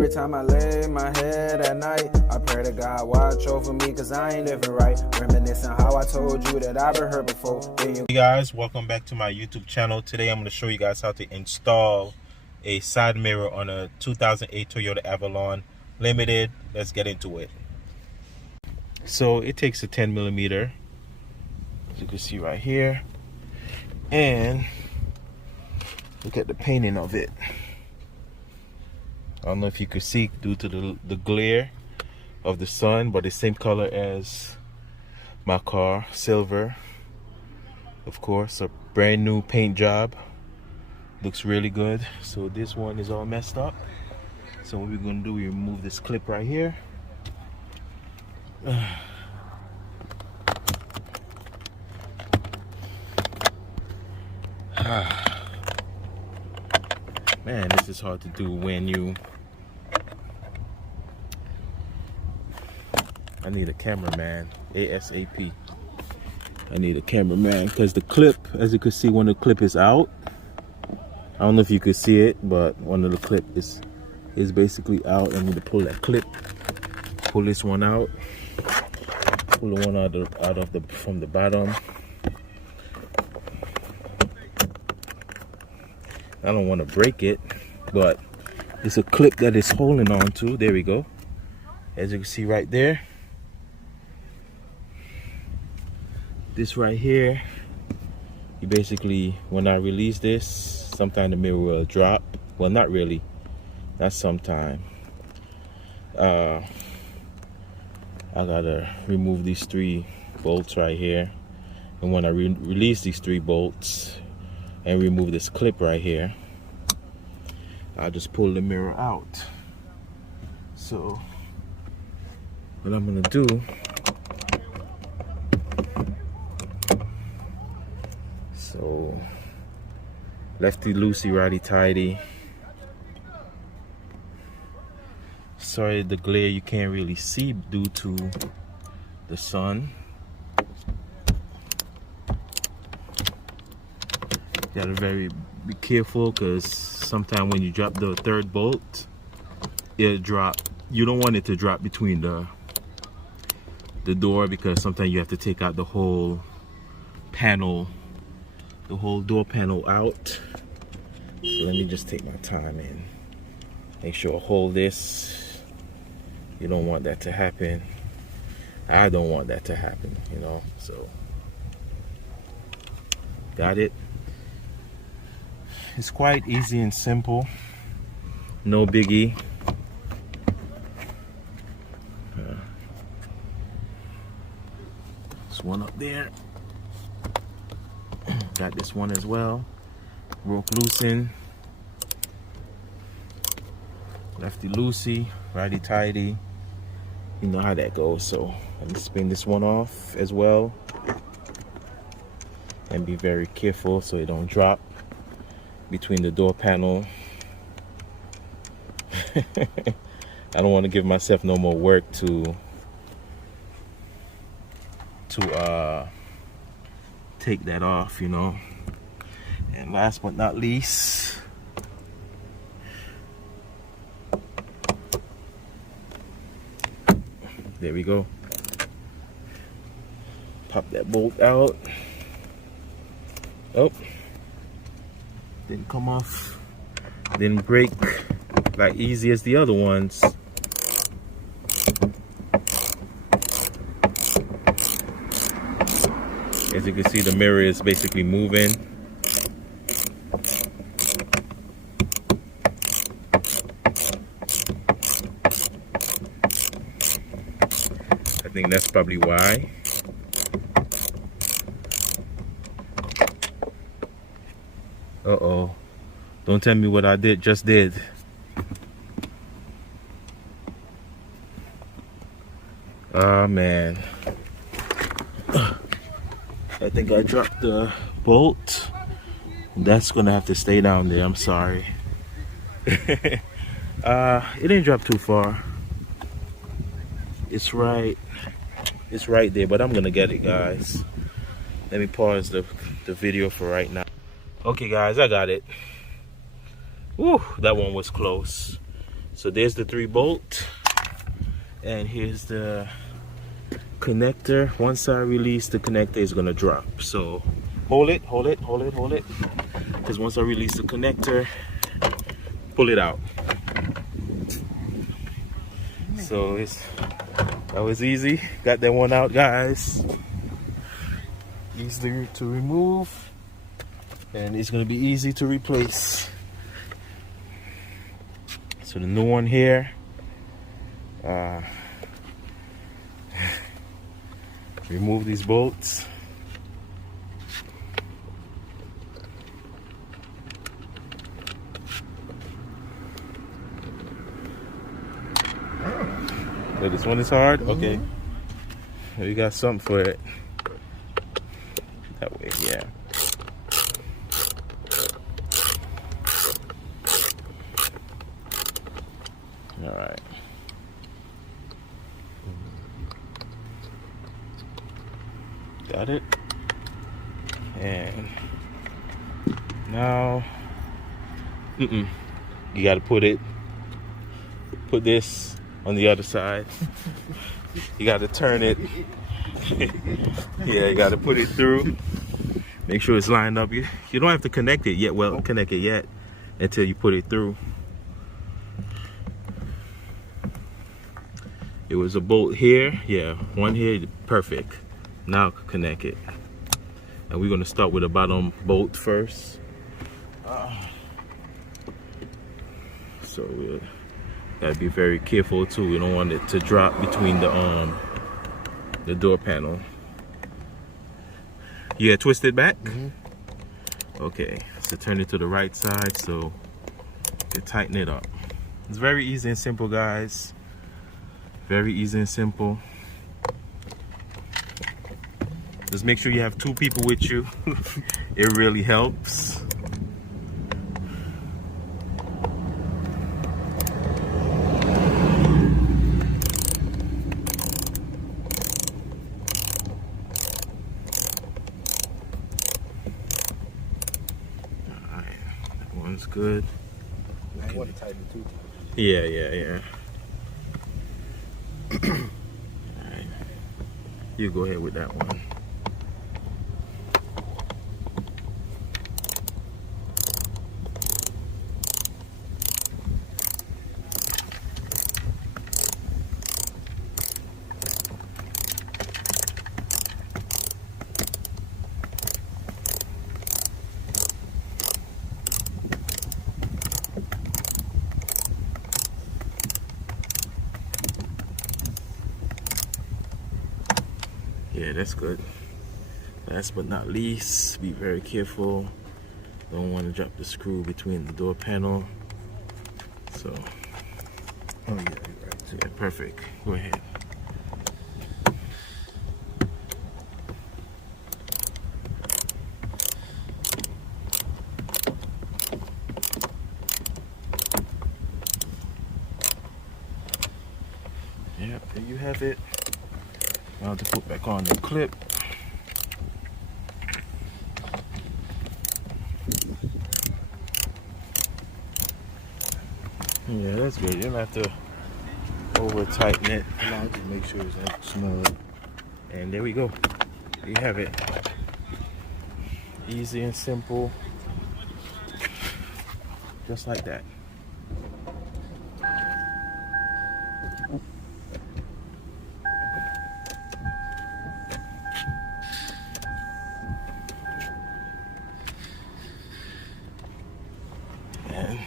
Every time I lay my head at night, I pray to God watch over me, cause I ain't living right. Reminiscing how I told you that I've been hurt before. Hey guys, welcome back to my YouTube channel. Today I'm going to show you guys how to install a side mirror on a 2008 Toyota Avalon Limited. Let's get into it. So it takes a 10mm, as you can see right here, and look at the painting of it. I don't know if you could see due to the glare of the sun, but the same color as my car, silver. Of course, a brand new paint job. Looks really good. So this one is all messed up. So what we're gonna do, we remove this clip right here. Man, this is hard to do when you... I need a cameraman, ASAP. I need a cameraman because the clip, as you can see, when the clip is out, I don't know if you could see it, but one of the clip is basically out. I need to pull that clip, pull this one out, pull the one from the bottom. I don't want to break it, but it's a clip that is holding on to. There we go. As you can see right there. This right here, you basically, when I release this, sometime the mirror will drop. Well, not really, not sometime. I gotta remove these 3 bolts right here, and when I release these 3 bolts and remove this clip right here, I'll just pull the mirror out. So what I'm gonna do, so lefty loosey, righty tighty. Sorry, the glare you can't really see due to the sun. Gotta be careful, because sometimes when you drop the 3rd bolt, it'll drop. You don't want it to drop between the door, because sometimes you have to take out the whole panel, the whole door panel out. So let me just take my time and make sure I hold this. You don't want that to happen. I don't want that to happen, you know. So got it. It's quite easy and simple, no biggie. There's one up there. Got this one as well. Rope loosen. Lefty loosey, righty tighty. You know how that goes. So let me spin this one off as well. And be very careful so it don't drop between the door panel. I don't want to give myself no more work to take that off, you know. And last but not least, there we go. Pop that bolt out. Oh, didn't come off, didn't break like easy as the other ones. As you can see, the mirror is basically moving. I think that's probably why. Uh-oh. Don't tell me what I just did. Oh, man. I think I dropped the bolt. That's gonna have to stay down there. I'm sorry. It didn't drop too far. It's right there, but I'm gonna get it, guys. Let me pause the video for right now. Okay, guys, I got it. Woo, that one was close. So there's the 3 bolt, and here's the connector. Once I release, the connector is gonna drop. So hold it, because once I release the connector, pull it out. So that was easy. Got that one out, guys. Easy to remove, and it's gonna be easy to replace. So the new one here, remove these bolts. So this one is hard. Okay, we got something for it. That way, yeah. All right. Got it. And now, you got to put this on the other side. You got to turn it. Yeah, you got to put it through. Make sure it's lined up. You don't have to connect it yet. Well, connect it yet until you put it through. It was a bolt here. Yeah, one here. Perfect. Now connect it. And we're going to start with the bottom bolt first. So we gotta be very careful too. We don't want it to drop between the door panel. Yeah, twist it back. Okay, so turn it to the right side so you tighten it up. It's very easy and simple, guys. Very easy and simple. Just make sure you have 2 people with you. It really helps. Alright, that one's good. I want to tighten it too. Yeah. Alright. You go ahead with that one. Yeah, that's good. Last but not least, be very careful. Don't want to drop the screw between the door panel. So, Oh yeah, you're right. yeah, perfect. Go ahead. Yep, there you have it. Now to put back on the clip. Yeah, that's good. You don't have to over tighten it. Now just make sure it's snug. And there we go. There you have it. Easy and simple. Just like that. And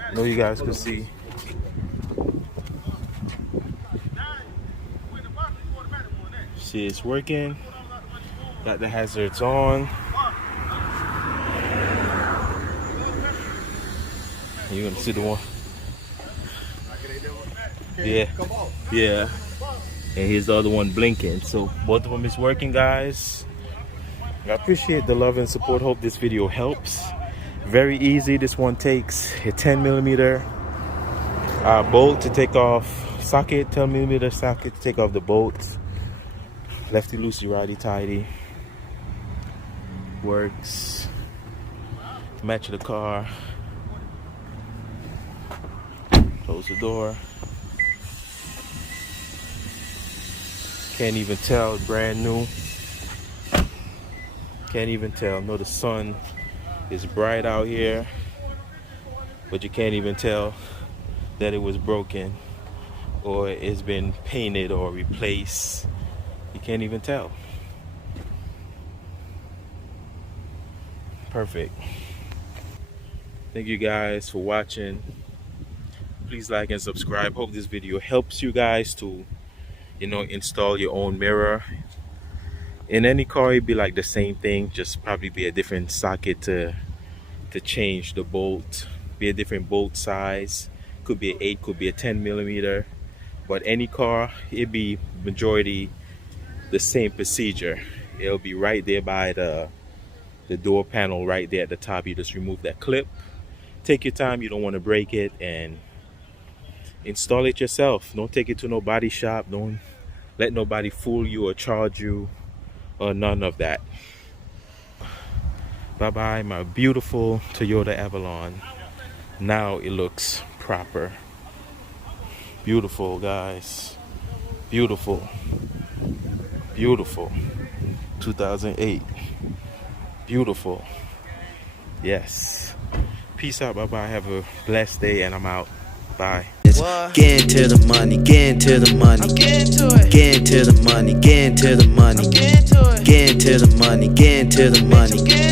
I know you guys can see. See, it's working. Got the hazards on. You're gonna see the one. Yeah. Yeah. And here's the other one blinking. So both of them is working, guys. I appreciate the love and support. Hope this video helps. Very easy. This one takes a 10mm bolt to take off socket, 10mm socket to take off the bolts. Lefty loosey, righty tighty. Works. Match the car. Close Close the door. Can't even tell, brand new. Can't even tell. No, the sun is bright out here, but you can't even tell that it was broken or it's been painted or replaced. You can't even tell. Perfect. Thank you guys for watching. Please like and subscribe. Hope this video helps you guys to, you know, install your own mirror. In any car it'd be like the same thing, just probably be a different socket to change the bolt, be a different bolt size. Could be an 8, could be a 10 millimeter, but any car it'd be majority the same procedure. It'll be right there by the door panel right there at the top. You just remove that clip. Take your time, you don't want to break it, and install it yourself. Don't take it to no body shop. Don't let nobody fool you or charge you or none of that. Bye bye, my beautiful Toyota Avalon. Now it looks proper. Beautiful, guys. Beautiful. Beautiful. 2008. Beautiful. Yes. Peace out. Bye bye. Have a blessed day, and I'm out. Bye. Get into the money, get into the money, get into it. Get into the money, get into the money, get into it. Get into the money, get into the money.